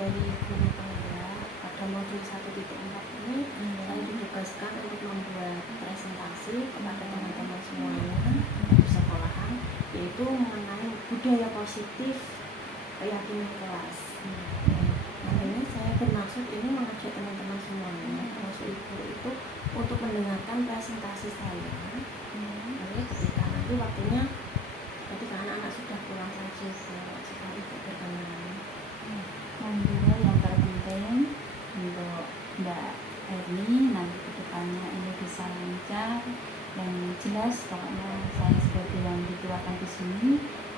dari guru penggerak pada modul 1.4 ini saya ditugaskan untuk membuat presentasi kepada teman-teman semuanya di sekolahan, yaitu mengenai budaya positif keyakinan kelas. Nantinya saya bermaksud ini mengajak teman-teman semuanya, termasuk ibu itu, untuk mendengarkan presentasi saya. Lalu ketika nanti waktunya, ketika anak-anak sudah pulang saja, sekali ibu berkenan. Dan juga yang terpenting untuk Mbak Erni nanti kedepannya ini bisa lancar dan jelas. Pokoknya saya sebagai yang dituakan di sini,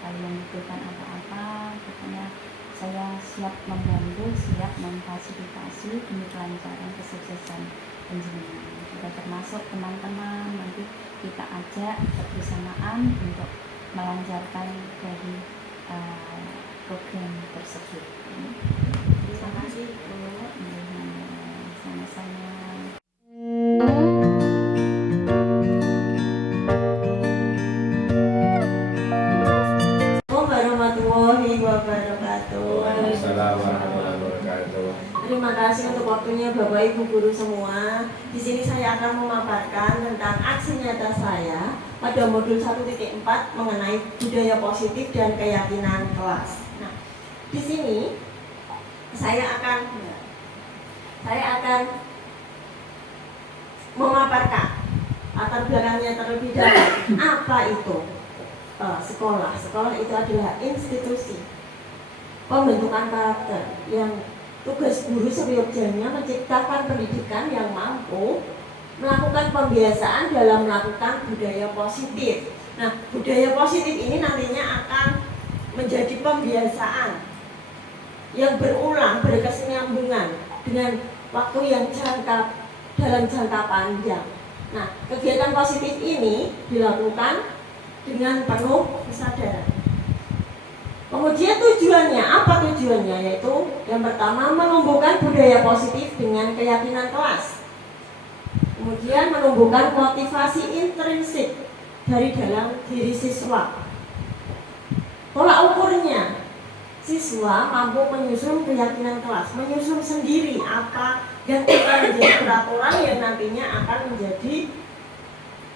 kalau yang membutuhkan apa-apa, pokoknya saya siap membantu, siap memfasilitasi demi kelancaran kesuksesan penjenengan. Juga termasuk teman-teman nanti kita ajak kebersamaan untuk melancarkan dari program tersebut. Terima kasih Bu. Sama-sama. Warahmatullahi wabarakatuh. Assalamualaikum warahmatullahi wabarakatuh. Terima kasih untuk waktunya Bapak Ibu guru semua. Di sini saya akan memaparkan tentang aksi nyata saya pada modul 1.4 mengenai budaya positif dan keyakinan kelas. Nah, di sini saya akan memaparkan latar belakangnya terlebih dahulu. Apa itu sekolah? Sekolah itu adalah institusi pembentukan karakter yang tugas guru seyogyanya menciptakan pendidikan yang mampu melakukan pembiasaan dalam melakukan budaya positif. Nah, budaya positif ini nantinya akan menjadi pembiasaan yang berulang, berkesinambungan dengan waktu yang dalam jangka panjang. Nah, kegiatan positif ini dilakukan dengan penuh kesadaran. Kemudian tujuannya, apa tujuannya? Yaitu yang pertama, menumbuhkan budaya positif dengan keyakinan kelas. Kemudian menumbuhkan motivasi intrinsik dari dalam diri siswa. Tolak ukurnya, siswa mampu menyusun keyakinan kelas, menyusun sendiri apa yang akan menjadi peraturan yang nantinya akan menjadi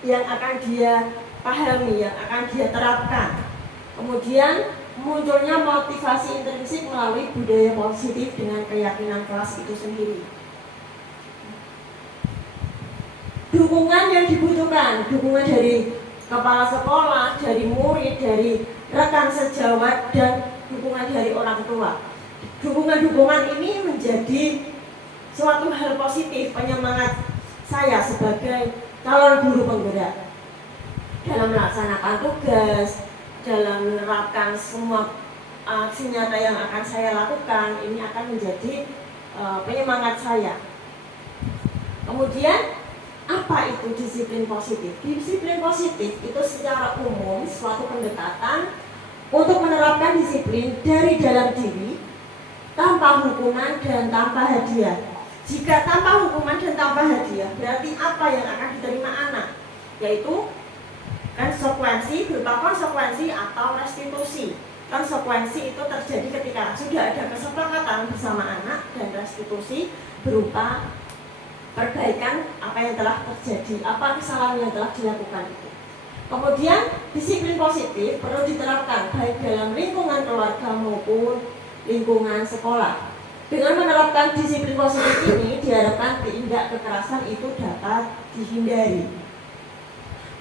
yang akan dia pahami, yang akan dia terapkan. Kemudian munculnya motivasi intrinsik melalui budaya positif dengan keyakinan kelas itu sendiri. Dukungan yang dibutuhkan, dukungan dari kepala sekolah, dari murid, dari rekan sejawat, dan dukungan dari orang tua. Dukungan-dukungan ini menjadi suatu hal positif, penyemangat saya sebagai calon guru penggerak dalam melaksanakan tugas, dalam menerapkan semua aksi nyata yang akan saya lakukan. Ini akan menjadi penyemangat saya. Kemudian, apa itu disiplin positif? Disiplin positif itu secara umum suatu pendekatan untuk menerapkan disiplin dari dalam diri tanpa hukuman dan tanpa hadiah. Jika tanpa hukuman dan tanpa hadiah, berarti apa yang akan diterima anak? Yaitu konsekuensi, berupa konsekuensi atau restitusi. Konsekuensi itu terjadi ketika sudah ada kesepakatan bersama anak, dan restitusi berupa perbaikan apa yang telah terjadi, apa kesalahan yang telah dilakukan itu. Kemudian disiplin positif perlu diterapkan baik dalam lingkungan keluarga maupun lingkungan sekolah. Dengan menerapkan disiplin positif ini diharapkan tindak kekerasan itu dapat dihindari.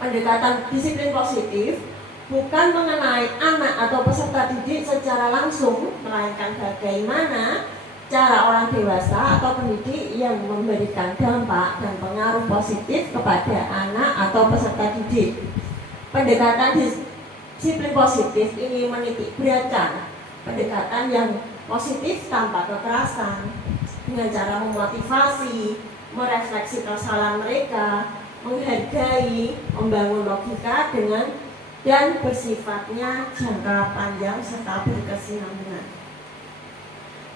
Pendekatan disiplin positif bukan mengenai anak atau peserta didik secara langsung, melainkan bagaimana cara orang dewasa atau pendidik yang memberikan dampak dan pengaruh positif kepada anak atau peserta didik. Pendekatan disiplin positif ini menitik beratkan pendekatan yang positif tanpa kekerasan, dengan cara memotivasi, merefleksi kesalahan mereka, menghargai, membangun logika dengan dan bersifatnya jangka panjang serta berkesinambungan.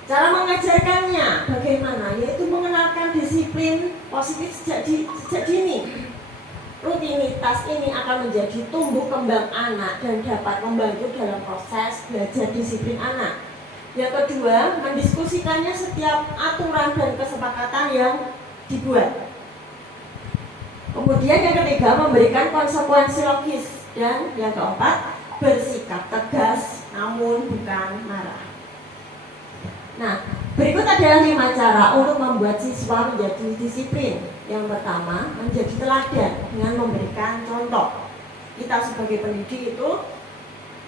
Cara mengajarkannya bagaimana? Yaitu mengenalkan disiplin positif sejak dini. Rutinitas ini akan menjadi tumbuh kembang anak dan dapat membantu dalam proses belajar disiplin anak. Yang kedua, mendiskusikannya setiap aturan dan kesepakatan yang dibuat. Kemudian yang ketiga, memberikan konsekuensi logis. Dan yang keempat, bersikap tegas namun bukan marah. Nah, berikut adalah 5 cara untuk membuat siswa menjadi disiplin. Yang pertama, menjadi teladan dengan memberikan contoh. Kita sebagai pendidik itu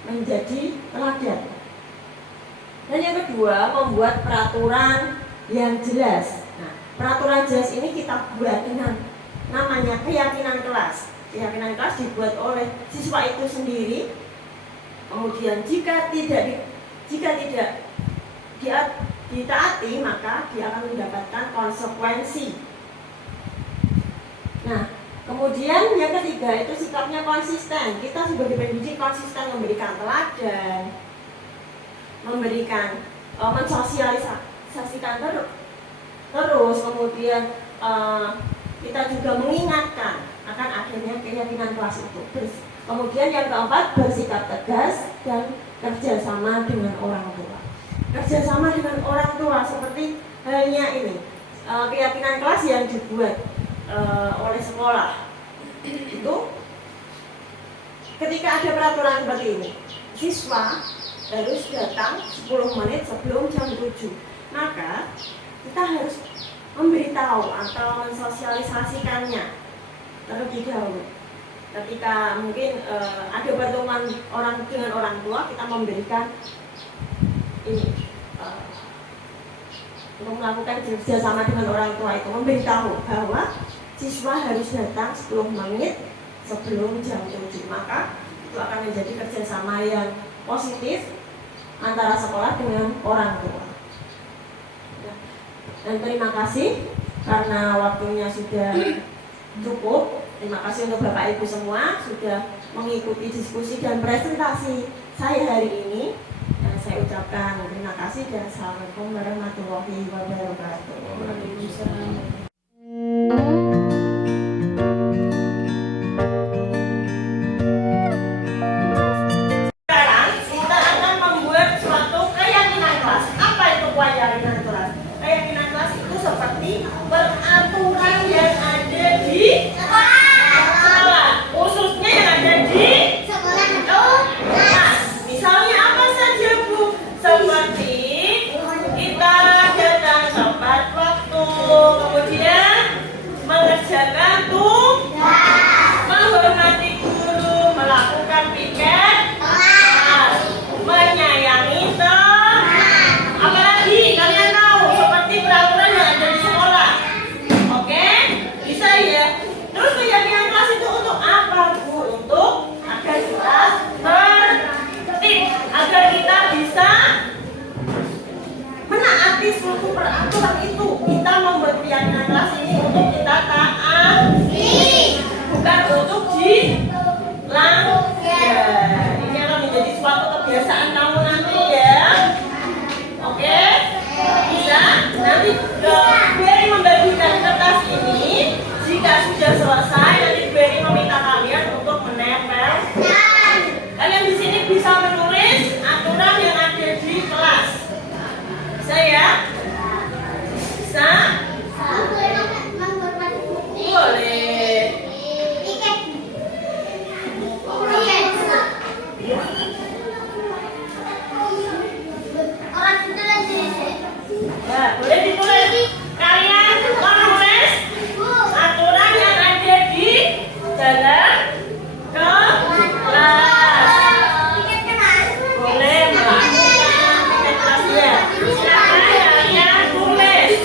menjadi teladan. Dan yang kedua, membuat peraturan yang jelas. Nah, peraturan jelas ini kita buat dengan namanya keyakinan kelas. Keyakinan kelas dibuat oleh siswa itu sendiri. Kemudian jika tidak ditaati, maka dia akan mendapatkan konsekuensi. Nah, kemudian yang ketiga itu sikapnya konsisten. Kita sebagai pendidik konsisten memberikan teladan, memberikan mensosialisasikan terus, kemudian kita juga mengingatkan akan akhirnya keyakinan kelas itu. Kemudian yang keempat, bersikap tegas dan kerjasama dengan orang tua. Kerjasama dengan orang tua seperti halnya ini keyakinan kelas yang dibuat oleh sekolah itu, ketika ada peraturan seperti ini, siswa harus datang 10 menit sebelum jam 7. Maka kita harus memberitahu atau mensosialisasikannya terlebih dahulu. Ketika mungkin ada pertemuan dengan orang tua, kita memberikan ini untuk melakukan kerjasama dengan orang tua itu, memberitahu bahwa siswa harus datang 10 menit sebelum jam 7. Maka itu akan menjadi kerjasama yang positif antara sekolah dengan orang tua. Dan terima kasih karena waktunya sudah cukup. Terima kasih untuk Bapak Ibu semua sudah mengikuti diskusi dan presentasi saya hari ini. Dan saya ucapkan terima kasih dan assalamualaikum warahmatullahi wabarakatuh. Waalaikumsalam. Sekarang kita akan membuat suatu keyakinan kelas. Apa itu keyakinan kelas? Keyakinan kelas itu seperti peraturan yang ada di sekolah, khususnya yang ada di kelas. Misalnya apa saja Bu? Seperti kita datang tepat waktu, kemudian mengerjakan tugas, menghormati guru, melakukan piket kelas, menyayangi teman. Apalagi kalian tahu seperti peraturan yang ada di sekolah. Oke, bisa ya. Terus keyakinan kelas itu untuk apa Bu? Untuk agar kita tertib, agar kita bisa menaati suatu peraturan itu. Kita membuat keyakinan kelas ini untuk kita taati, bukan untuk dilanggar. Ini akan menjadi suatu kebiasaan kamu nanti ya. Oke, bisa. Nanti Beri membagikan kertas ini. Jika sudah selesai, nanti Beri meminta kalian untuk menempel. Kalian di sini bisa menulis aturan yang ada di kelas. Bisa ya? Bisa? Boleh. Ya, boleh ditulis. Kalian menulis aturan yang ada di dalam kelas. Boleh melakukan kelasnya. Silakan kalian tulis.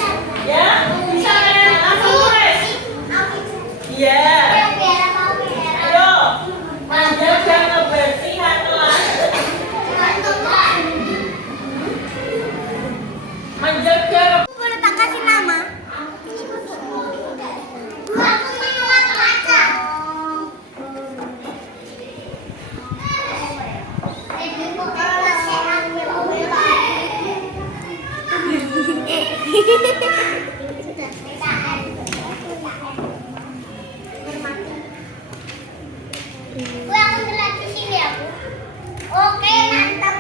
Ya, bisa kalian langsung tulis. Iya. Ayo, menjaga kebersihan kelas. Menjaga kasih nama. Aku mau kaca. Aku di sini aku. Oke, mantap.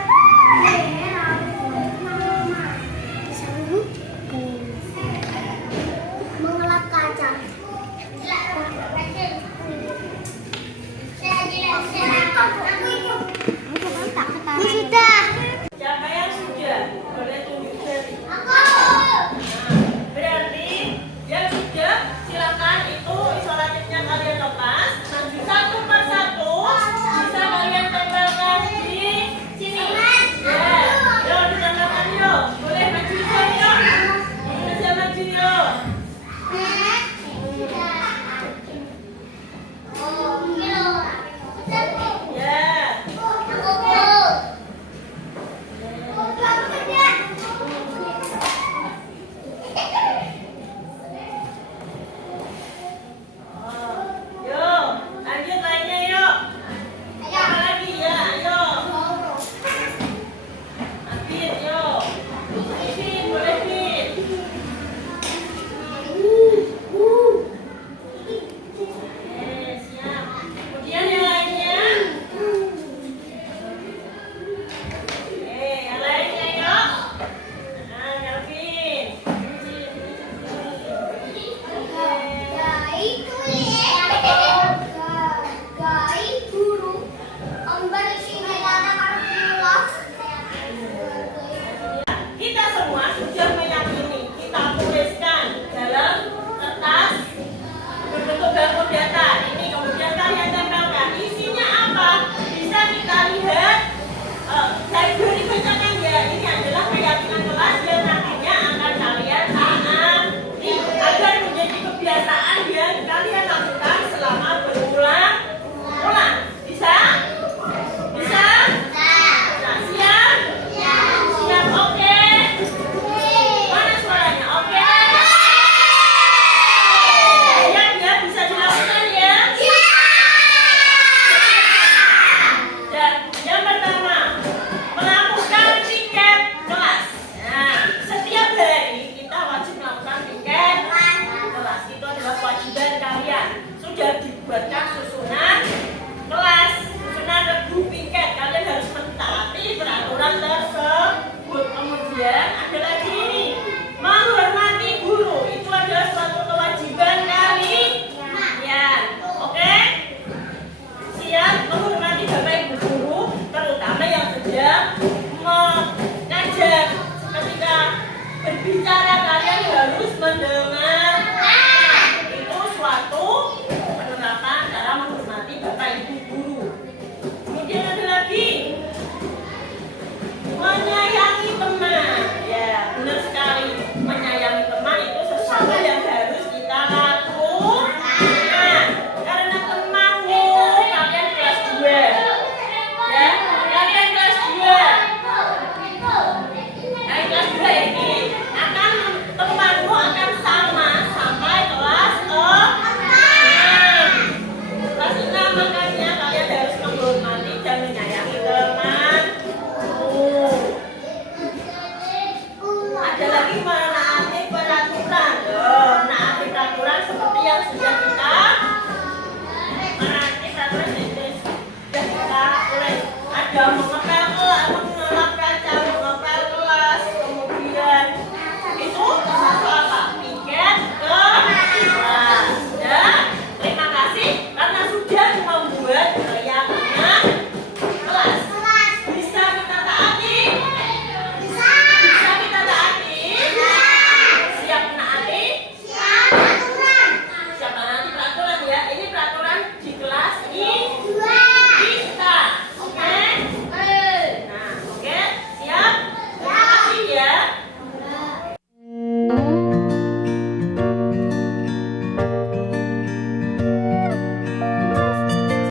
Thank